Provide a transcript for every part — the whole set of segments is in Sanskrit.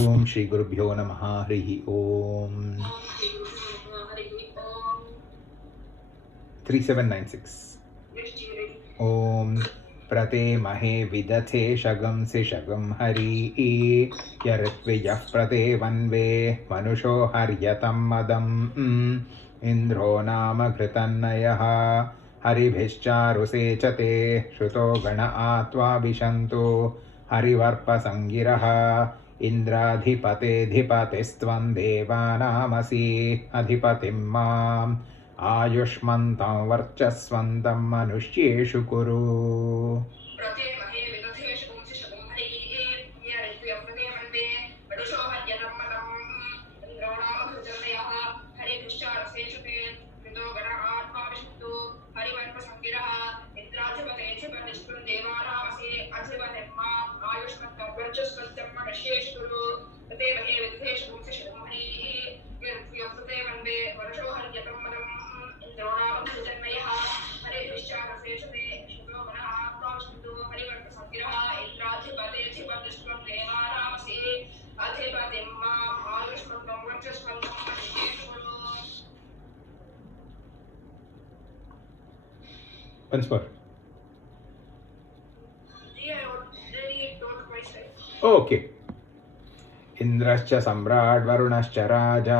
ಓಂ ಶ್ರೀ ಗುರುಭ್ಯೋ ನಮಃ ಹರಿ ಓಂ 3796 ಓಂ ಪ್ರತೇಮಹೇ ವಿದಥೆ ಶಗಂಸಿ ಶಗಂ ಹರಿ ಯಋತ್ವಿಯಃ ಪ್ರತೇವನ್ವೇ ಮನುಷೋ ಹರ್ಯತಂ ಮದಂ ಇಂದ್ರೋ ನಾಮ ಕೃತನ್ನಯಃ ಹರಿಭಿಶ್ಚಾರುಸೇಚತೆ ಶ್ರುತೋ ಗಣ ಆತ್ವಾಭಿಶಂತು ಹರಿವರ್ಪಸಂಗಿರಃ ಇಂದ್ರಾಧಿಪತೇಧಿಪತಿಸ್ತ್ವಂ ದೇವಾನಾಮಸಿ ಅಧಿಪತಿಂ ಮಾಂ ಆಯುಷ್ಮಂತಂ ವರ್ಚಸ್ವಂತಂ ಮನುಷ್ಯೇಷು ಕುರು. Once more. Okay. इंद्रश्च सम्राट् वरुणश्च राजा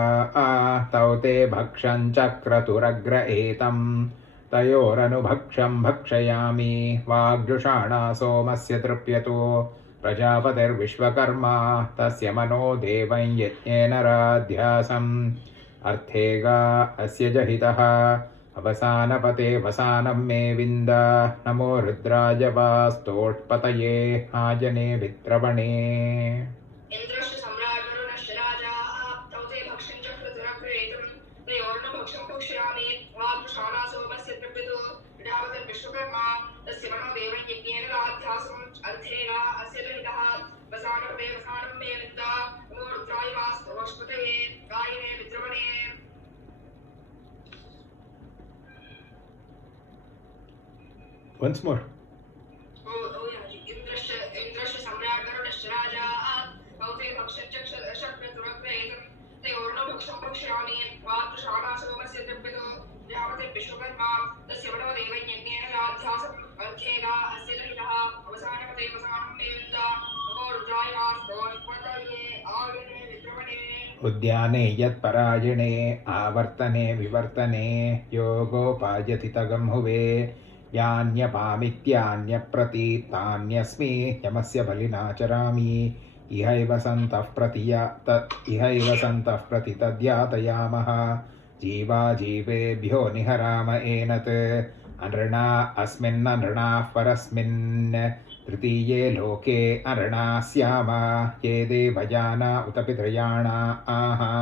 तौ ते भक्षं चक्रतुरग्र एतं तयोरनुभक्षं भक्षयामि वाग्जुषाणा सोमस्य तृप्यतो प्रजापतिर्विश्वकर्मा तस्य मनो देवं यज्ञेन राध्यासम् अर्थेगा अस्य जहितः अवसानपते वसानं मे विन्द नमो रुद्राय वास्तोष्पतये आजने वित्रवणे. Once more. Indrasha Samrat Varunascha Raja Tauте Bhakshan Chakra Turakvetam Tayorna Bhaksham Bhakshami Vaatushana Somasya Tripito Javate Vishwakarma Tasya Vado Deva Yajnena Radhyasam Arthega Asya Lahitaha Avasanapate Vasanam Mevita Namo Rudraya Stoshpataye Agane Vitravane उद्याने यत्परायणे आवर्तने विवर्तने योगोपायति तगं हुवे यान्यपामित्यान्यप्रतीतान्यस्मि यमस्य बलिनाचरामि इहैव सन्तः प्रतितद्यातयामः जीवा जीवेभ्यो निहराम एनत् अनृणा अस्मिन्ननृणाः परस्मिन् तृतीये लोके अनृणा स्याम ये देवयाना उत पितृयाणा आहा.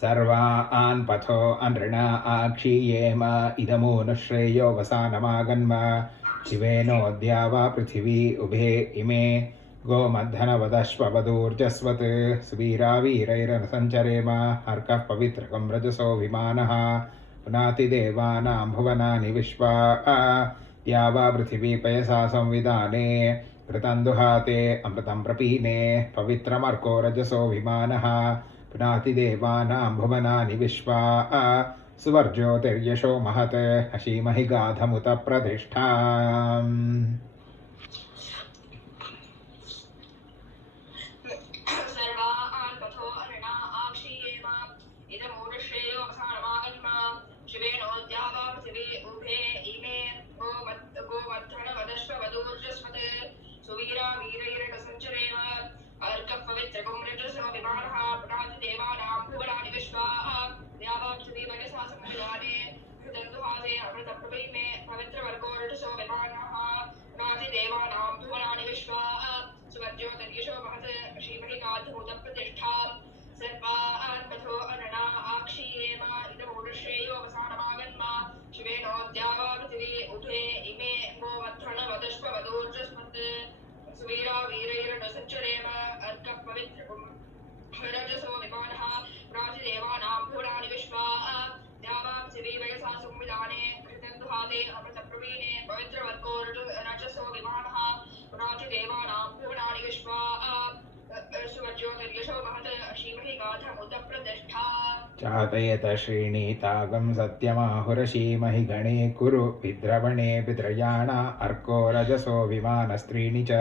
सर्वान् पथो अनृणा आक्षीयेम इदमूनुश्रेयो वसानमागन्म शिवेनोऽद्या वा पृथिवी उभे इमे गोमद्धनवदश्ववदूर्जस्वत् सुवीरावीरैरनुसञ्चरेम हर्कः पवित्रकं रजसो विमानः पुनाति देवानां भुवनानि विश्वा या वा पृथिवी पयसा संविधाने घृतं दुहाते अमृतं प्रपीने पवित्रमर्को रजसो विमानः पुनाति देवानां भुवनानि विश्वा सुवर्ज्योतिर्यशो महत् अशीमहि गाधमुत प्रतिष्ठाम्. सुवीरा वीरैरनुसञ्चरेम अर्कः पवित्रगुं रजसो विमानः प्रातिदेवानां भुवनानि विश्वाः देवाक्षुदेवयसा संविधाने कृतन्दुहासे अमृतप्रभैमे पवित्रवर्गो रजसो विमानः प्रातिदेवानां भुवनानि विश्वाः सुवर्ज्योतिर्यशो महत् श्रीमहिकाधूतप्रतिष्ठा सर्वान् पथो अनना आक्षीयेम इदमूढश्रेयोऽवसानमागन्मा शिवेनोऽद्यावा पृथिवी उभे इमे वो मध्वनवदश्ववदोर्जस्मत् सुवीरा वीरैरनुसच्चरेम अर्कः पवित्रगुं रजसो विमानः प्रातिदेवानां भुवनानि विश्वाः द्यावा पृथिवी वयसा संविधाने कृतन्दुहाते अमृतप्रवीणे पवित्रवर्गो रजसो विमानः प्रातिदेवानां भुवनानि विश्वाः सुवर्ज्योतिर्यशो महत् श्रीमहिगाधमुदप्रतिष्ठा चातयत श्रीणीतागं सत्यमाहुरशीमहि गणे कुरु विद्रवणे पितृयाण अर्को रजसो विमानस्त्रीणि च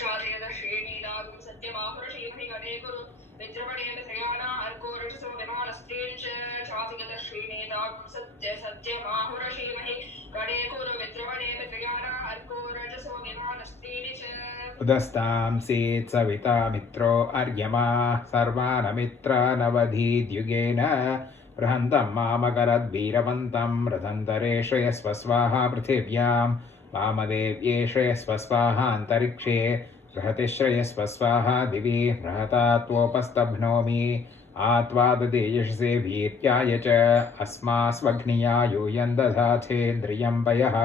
चातयत श्रीणीतागं सत्यमाहुरशीमहि गणे कुरु विद्रवणे पितृयाण अर्को रजसो विमानस्त्रीणि च चातयत श्रीणीतागं सत्यमाहुरशीमहि गणे कुरु विद्रवणे पितृयाण अर्को रजसो विमानस्त्रीणि च उदस्तां सीत् सविता मित्रो अर्यमा सर्वानमित्र नवधीद्युगेन बृहन्तं मामकरद्वीरवन्तं रथन्तरे श्रेयस्व स्वाहा पृथिव्यां वामदेव्ये श्रेयस्व स्वाहा अन्तरिक्षे बृहति श्रेयस्व स्वाहा दिवि बृहता त्वोपस्तभ्नोमि आत्वाददे यशसे वीर्याय च अस्मास्वघ्निया यूयं दधाथेन्द्रियं पयः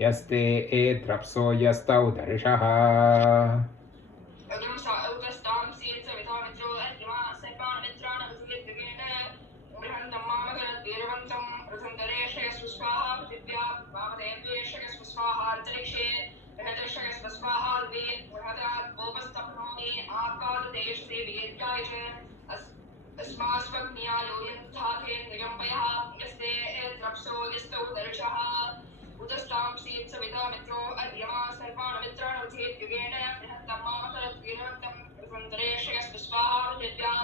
यस्ते एत्रप्सो यस्तौ दर्शः उदस्तां सीत् सविता मित्रो अर्यमा सर्वानमित्राणवधीद्युगेन बृहन्तं मामकरद्वीरवन्तं रथन्तरे श्रेयस्व स्वाहा पृथिव्यां वामदेव्ये श्रेयस्व स्वाहा अन्तरिक्षे बृहति श्रेयस्व स्वाहा दिवि बृहता त्वोपस्तभ्नोमि आत्वाददे यशसे वीर्याय च अस्मास्वग्न्या यूयं दधाथेन्द्रियं पयः यस्ते एत्रप्सो यस्तौ दर्शः उदस्तां सीत् सविता मित्रो अर्यमा सर्वानमित्राणवधीद्युगेन बृहन्तं मामकरद्वीरवन्तं रथन्तरे श्रेयस्व स्वाहा पृथिव्यां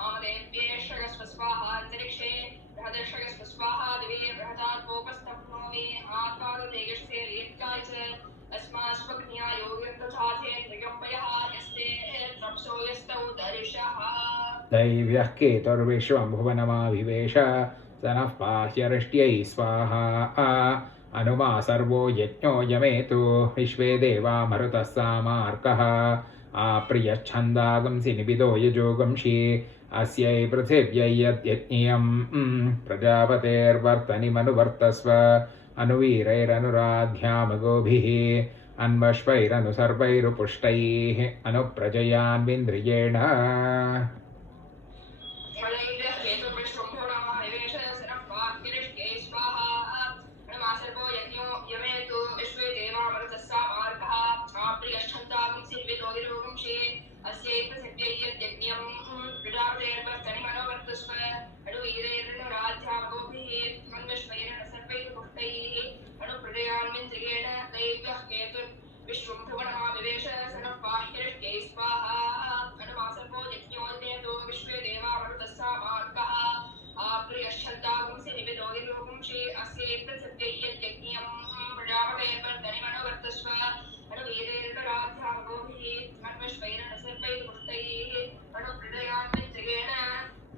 वामदेव्ये श्रेयस्व स्वाहा अन्तरिक्षे बृहति श्रेयस्व स्वाहा दिवि बृहता त्वोपस्तभ्नोमि आत्वाददे यशसे वीर्याय च अस्मास्वग्न्या यूयं दधाथेन्द्रियं पयः यस्ते एत्रप्सो यस्तौ दर्शः दैव्यः केतुर्विश्वं भुवनमाविवेश स नः पाह्यरिष्ट्यै स्वाहा अनुमा सर्वो यज्ञो यमेतु विश्वे देवा मरुतः सामार्कः आप्रियच्छन्दागंसि निबिदो यजोगंषि अस्यै पृथिव्यै यद्यज्ञियं प्रजापतेर्वर्तनिमनुवर्तस्व अनुवीरैरनुराध्यामगोभिः अन्वश्वैरनुसर्वैरुपुष्टैः अनुप्रजयान्विन्द्रियेण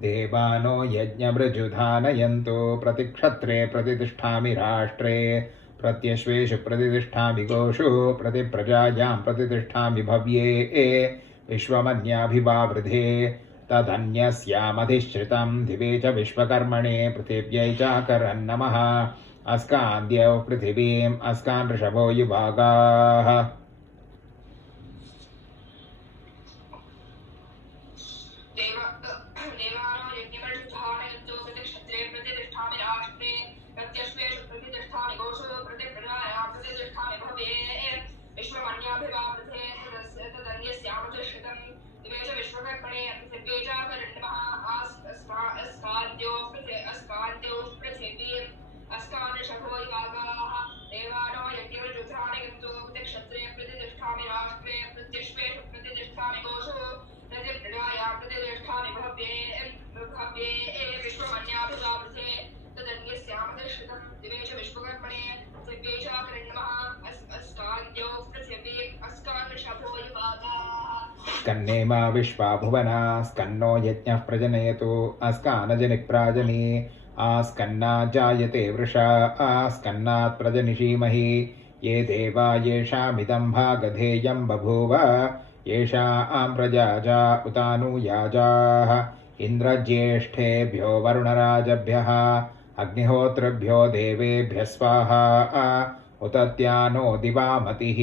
देवानो यज्ञमृजुधानयन्तो प्रतिक्षत्रे प्रतिष्ठामि राष्ट्रे प्रत्यश्वेषु प्रतिष्ठामि गोषु प्रतिप्रजायां प्रतिष्ठामि भव्ये विश्वमन्याभिवावृधे तदन्यस्यामधिश्रितं दिवे च विश्वकर्मणे पृथिव्यै चाकरन्नमः अस्कान्द्यौ पृथिवीम् अस्कान् ऋषभो युवागाः स्कन्नेमा विश्वा भुवना स्कन्नो यज्ञः प्रजनयतु अस्कानजनिप्राजनी आस्कन्ना जायते वृषा आस्कन्नात् प्रजनिषीमहि ये देवा येषामिदं भागधेयं बभूव येषां प्रजाजा उतानुयाजाः इन्द्रज्येष्ठेभ्यो वरुणराजभ्यः अग्निहोत्रभ्यो देवेभ्यः स्वाहा उतत्यानो दिवामतिः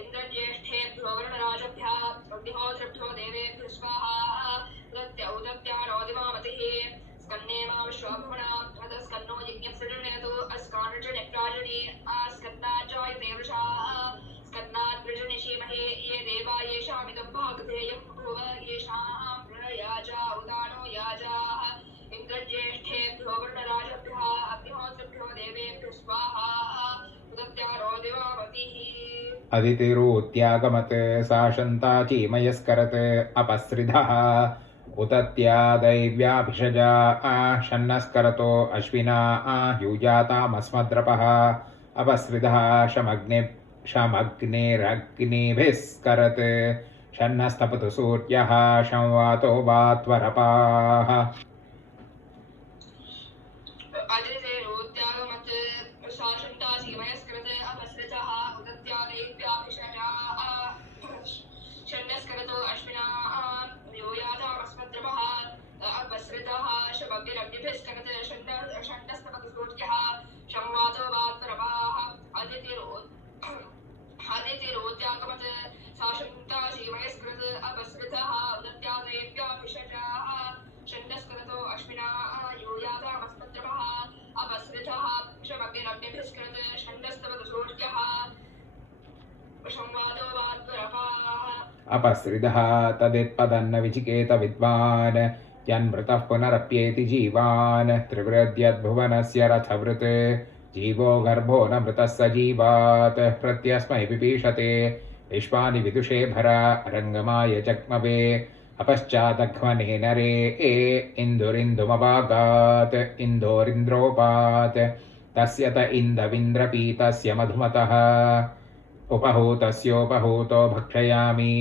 इंद्रज्येष्ठेभ्यो वरुणराजभ्यः अग्निहोत्रभ्यो देवेभ्यः स्वाहा उदत्यानो दिवामतिः स्कन्नेमा विश्वाभुवना अतः स्कन्नो यज्ञप्रजनयतु अस्कानजनिप्राजनी आस्कन्नाजायते वृषाः स्कन्नात् प्रजनिषीमहे ये देवा येषामिदं भागधेयं बभूव येषां प्रयाजा उदानो याजाः इन्द्रज्येष्ठेभ्यो वरुणराजभ्यः अग्निहोत्रभ्यो देवेभ्यः स्वाहा उदत्यानो दिवामतिः अदितिरूत्यागमत् सा शन्ताचीमयस्करत् अपसृधः उतत्या दैव्याभिषजा शन्नस्करतो अश्विना यूजातामस्मद्रपः अपसृधः शमग्निरग्निभिस्करत् शन्नस्तपतु सूर्यः संवातो वात्वरपाः अपसृधः तदित्पदन्न विचिकेत विद्वान् यन्मृतः पुनरप्येति जीवान् त्रिवृद्यद्भुवनस्य रथवृत् जीवो गर्भो न मृतः स जीवात् प्रत्यस्मै पिपीषते विश्वानि विदुषे भरा रङ्गमाय जग्मवे अपश्चादघ्मने नरे इन्दुरिन्दुमवागात् इन्दोरिन्द्रोपात् तस्य त इन्दविन्द्रपीतस्य मधुमतः उपहूतस्योपहूतो भक्षयामि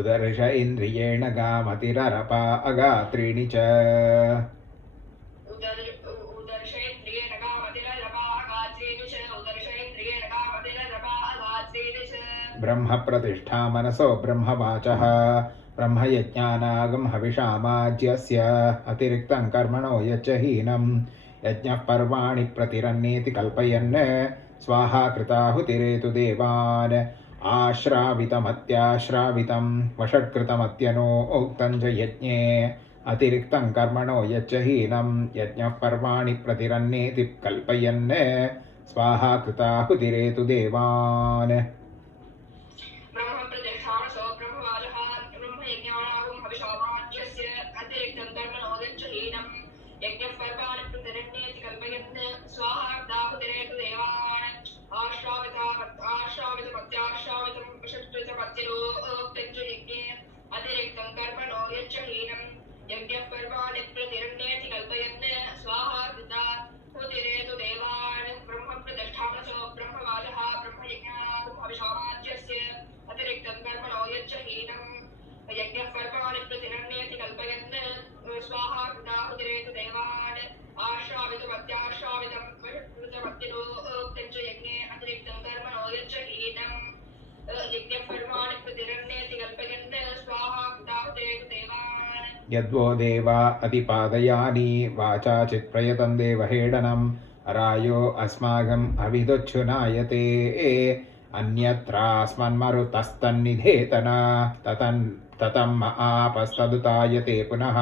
उदर्श इन्द्रियेण गामतिररपा अगात्रीणि च ब्रह्म प्रतिष्ठा मनसो ब्रह्मवाचः ब्रह्मयज्ञानागं हविषामाज्यस्य अतिरिक्तं कर्मणो यच्च हीनं यज्ञः पर्वाणि प्रतिरन्नेति कल्पयन् स्वाहा कृताहुतिरेतु देवान् आश्रावितमत्याश्रावितं वषट्कृतमत्यनो उक्तं च यज्ञे अतिरिक्तं कर्मणो यच्च हीनं यज्ञः पर्वाणि प्रतिरन्नेति कल्पयन् स्वाहा कृताहुतिरेतु देवान् अतिरिक्तं कर्मणो यच्च हीनं भक्तिरोक्तञ्च यज्ञे अतिरिक्तं कर्मणो यच्च हीनं यज्ञफर्माणि प्रतिरण्येति कल्पयन्ते स्वाहा कृताहुते देवान् यद्वो देवा अतिपादयानि वाचा चित्प्रयतं देवहेडनम् अरायो अस्माकम् अविदुच्छुनायते अन्यत्रास्मन्मरुतस्तन्निधेतन ततम् आपस्तदुतायते पुनः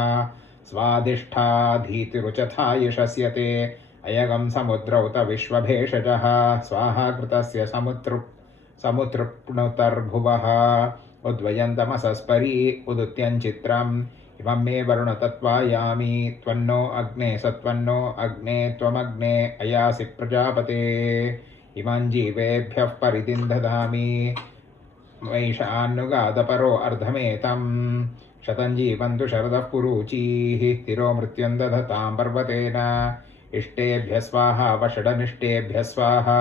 स्वाधिष्ठाधीतिरुचथा यशस्यते अयगं समुद्रौत विश्वभेषजः स्वाहा कृतस्य समुतृप्नुतर्भुवः उद्वयन्तमसस्परी उदुत्यञ्चित्रम् इमं मे वरुणतत्त्वायामि त्वन्नो अग्ने सत्वन्नो अग्ने त्वमग्ने अयासि प्रजापते इमं जीवेभ्यः परिदिं ददामि वैशानुगादपरो अर्धमेतं शतं जीवन्तु शरदः पुरूचीः तिरो मृत्युं दधतां पर्वतेन इष्टेभ्यः स्वाहा वषडनिष्टेभ्यः स्वाहा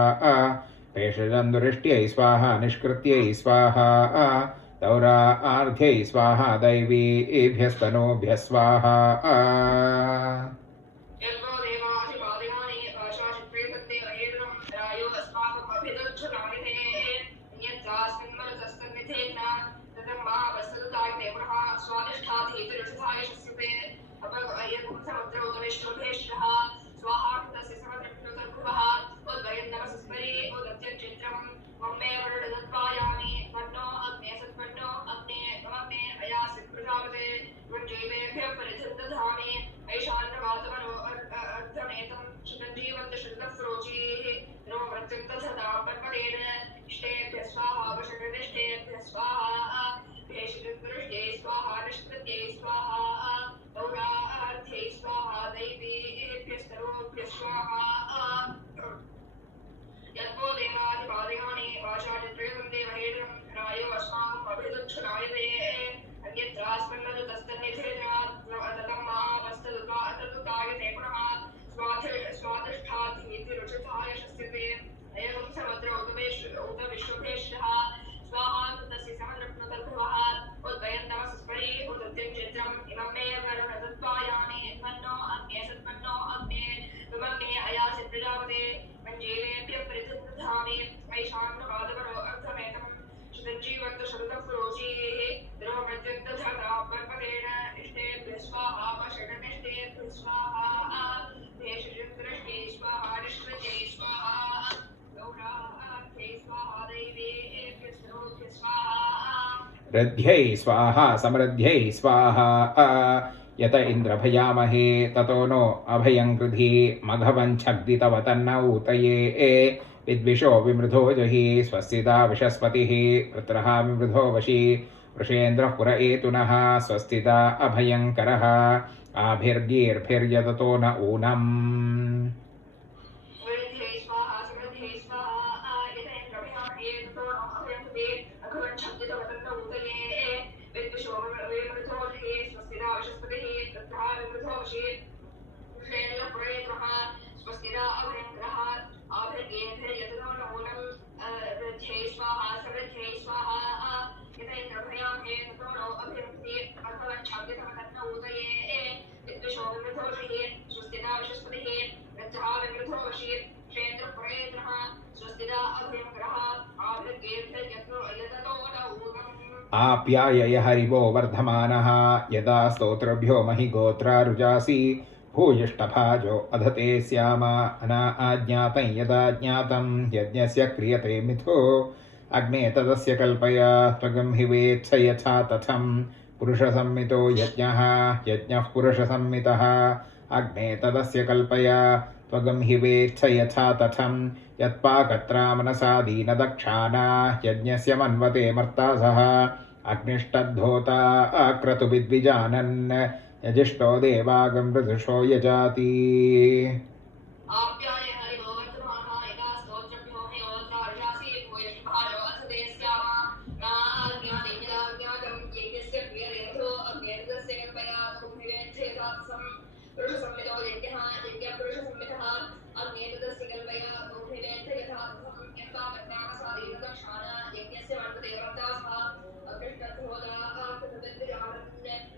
पेषजन्दुरिष्ट्यै स्वाहा निष्कृत्यै स्वाहा दौरा आर्ध्यै स्वाहा दैवीभ्यस्तनोभ्यः स्वाहा यद्वो देवाधिपादयानि आशाचित्रेतद्देवहेदनं रायो अस्माकम् अभिदुच्छुनायते अन्यत्रास्मिन्मरुतस्तन्निधेन ततं मा वस्तुतायते पुनः स्वादिष्ठाधीतिरुषधा यशस्यते अपयगं समुद्रौतविष्णुभेषः स्वाहा कृतस्य समतृप्नुतर्भुवः उद्वयन्नमसस्मरे उदत्यञ्चित्रम् मम्मे वरुणदत्त्वायामि त्वन्नो अग्ने सत्वन्नो अग्ने त्वमग्ने अयासि प्रजापते जीवेभ्यः परिधिं दधामि ऐशान्यवातमनो अर्धमेतं शतञ्जीवन्त शतफ्रोचीः नो मृत्युं दधतां पर्वतेन इष्टेभ्यः स्वाहा वषडनिष्टेभ्यः स्वाहा भेषजन्दुरिष्ट्यै स्वाहा निष्कृत्यै स्वाहा दौरार्थ्यै स्वाहा दैवीभ्यस्तनोभ्यः स्वाहा यद्वो देवाधिपादयानि वाचाचित्रेतं देवहेदनं रायो अस्माकम् अभिदुच्छुनायते अन्यत्रास्मिन्मरुतस्तन्निधेन ततं मा वस्तुतायते पुनः स्वाधिष्ठाधीतिरुषधा यशस्यते अयगं समुद्रौत विश्वभेषः स्वाहा कृतस्य समतृप्नुतर्भुवः उद्वयन्नमसस्परे उदत्यञ्चित्रम् इमं मे वरुणदत्त्वायामि त्वन्नो अग्ने सत्वन्नो अग्ने त्वमग्ने अयासि प्रजापते जीवेभ्यः परिधिं दधामि वैशान्यवादपरो अर्धमेतं शतञ्जीवन्तु शतफ्रोचीः नो मृत्युं दधतां पर्वतेन इष्टेभ्यः स्वाहा वषडनिष्टेभ्यः स्वाहा भेषजन्दुरिष्ट्यै स्वाहा निष्कृत्यै स्वाहा दौरार्थ्यै स्वाहा दैवीभ्यस्तनोभ्यः स्वाहा रद्ध्यै स्वाहा समृद्ध्यै स्वाहा यत इन्द्रभयामहे ततो नो अभयं कृधि मघवञ्छग्दितव तन्न ऊतये विद्विषो विमृधो जहि स्वस्तिदा विषस्पतिः वृत्रः विमृधो वशी वृषेन्द्रः पुर एतुनः स्वस्तिदा अभयङ्करः आभिर्गीर्भिर्यततो न ऊनम् वृद्धे स्वाहा समृद्धे स्वाहा यतेन्द्रभयामहे ततो नो अभयं कृधि मघवञ्छग्दितव तन्न ऊतये विद्विषो विमृधो जहि स्वस्तिदा विषस्पतिः वृत्रः विमृधो वशी वृषेन्द्रः पुर एतुनः स्वस्तिदा अभयङ्करः आभिर्गीर्भिर्यततो न ऊनम् वृद्धे स्वाहा समृद्धे स्वाहा यतेन्द्रभयामहे ततो नो अभयं कृधि मघवञ्छग्दितव तन्न ऊतये विद्विषो विमृधो जहि स्वस्तिदा विषस्पतिः वृत्रः विमृधो वशी वृषेन्द्रः पुर एतुनः स्वस्तिदा अभयङ्करः आभिर्गीर्भिर्यततो न ऊनम् आप्यायय हरिवो वर्धमानः यदा स्तोत्रभ्यो महि गोत्रारुजासि भूयिष्ठभाजो अधते स्याम अना आज्ञातं यदा ज्ञातं यज्ञस्य क्रियते मिथो अग्ने तदस्य कल्पय त्वगं हि वेत्स यथा तथं पुरुषसम्मितो यज्ञः यज्ञः पुरुषसम्मितः अग्ने तदस्य कल्पय त्वगं हि वेत्स यथा तथं यत्पाकत्रा मनसा दीनदक्षाना यज्ञस्य मन्वते मर्तासः अग्निष्टद्धोता क्रतुविद्विजानन् यजिष्ठो देवागं मृदुषो यजाति आप्याय हरिवो वर्धमानः यदा स्तोत्रभ्यो हि गोत्रारुजासि भूयिष्ठभाजो अधते स्याम नाज्ञातं यदा ज्ञातं यज्ञस्य क्रियते मिथो अग्ने तदस्य कल्पय त्वं हि वेत्स यथा तथं पुरुषसम्मितो यज्ञः यज्ञः पुरुषसम्मितः अग्ने तदस्य कल्पय त्वं हि वेत्स यथा तथं यत्पाकत्रा मनसा दीनदक्षाना यज्ञस्य मन्वते मर्तासः अग्निष्टद्धोता क्रतुविद्विजानन्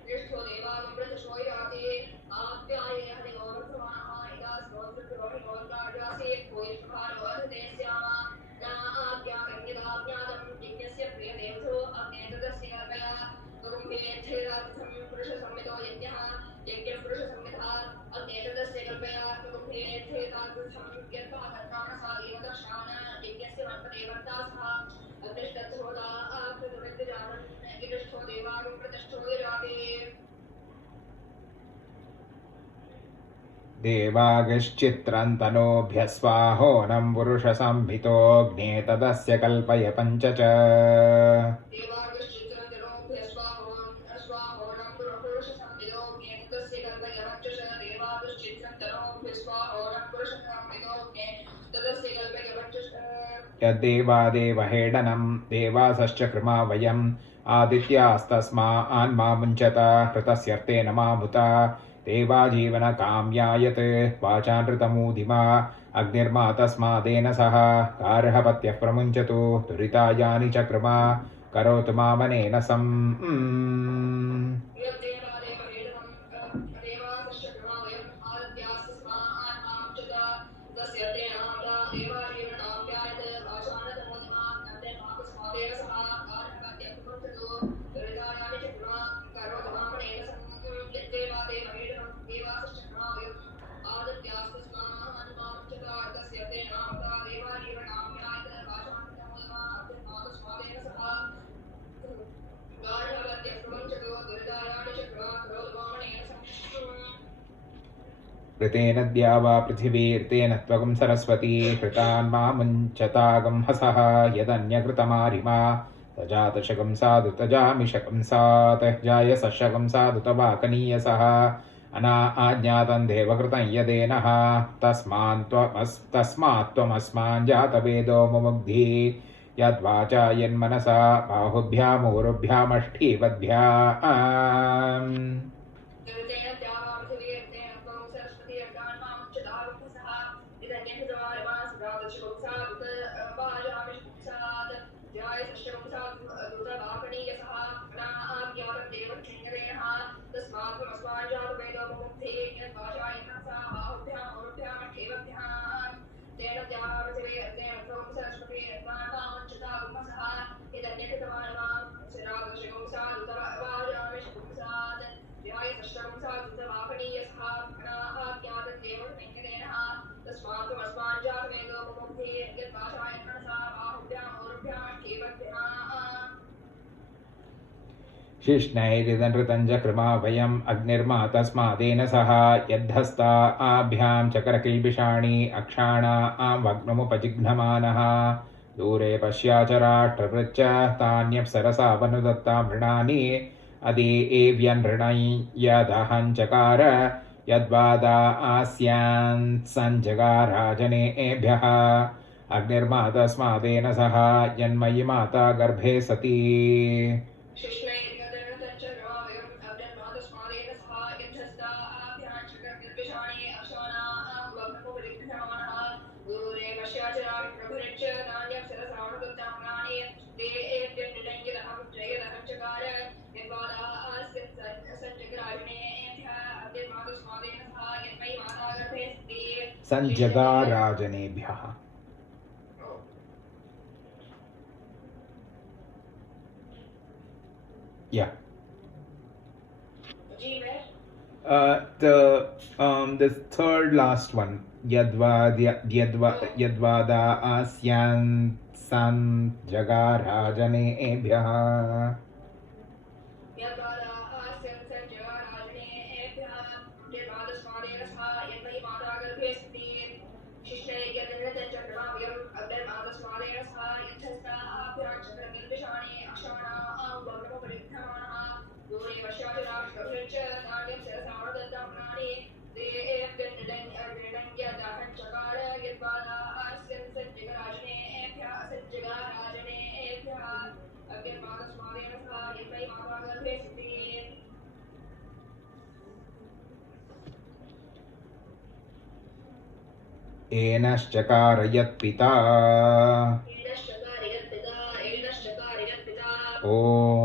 यजिष्ठो देवागं मृदुषो यजाति आप्याय हरिवो वर्धमानः यदा स्तोत्रभ्यो हि गोत्रारुजासि देवागश्चित्रन्तनोभ्यः स्वाहोऽनं पुरुषसंहितोऽग्ने तदस्य कल्पय पञ्च च यद्देवादेवहेडनं देवासश्च कृमा वयम् आदित्यास्तस्मान्मा मुञ्चत हृतस्यर्तेन मामुता देवाजीवनकाम्यायत् वाचानृतमूधिमा अग्निर्मा तस्मादेन सह गार्हपत्यः प्रमुञ्चतु दुरितायानि च कृमा करोतु मामनेन सम् ऋतेन द्यावा पृथिवीर्तेन त्वगं सरस्वती हृतान्मा मुञ्चतागं हसः यदन्यकृतमारिमा तजातशकं साधु तजामिषकं सात् जायसशकं साधु तवाकनीयसः अना आज्ञातं देवकृतं यदेनः तस्मात् त्वमस्मान् जातवेदो मुमुग्धि यद्वाचा यन्मनसा बाहुभ्यामूरुभ्यामष्ठीवद्भ्याम् शिष्णैरिदनृतं च कृमा वयम् अग्निर्मा तस्मादेन सह यद्धस्ता आभ्यां चकरकिल्बिषाणि अक्षाणां वग्नमुपजिघ्नमानः दूरे पश्याचराष्ट्रवृच्च तान्यप्सरसावनुदत्ता मृणानि अदेव्यनृणै यदहञ्चकार यद्वादा आस्यान् सञ्जगाराजनेभ्यः अग्निर्मा तस्मादेन सह यन्मयि माता गर्भे सती संजगाराजनेभ्यः Yeah. The third last one. Yadvada asyan san jagarajane एनश्चकार यत्पिता Om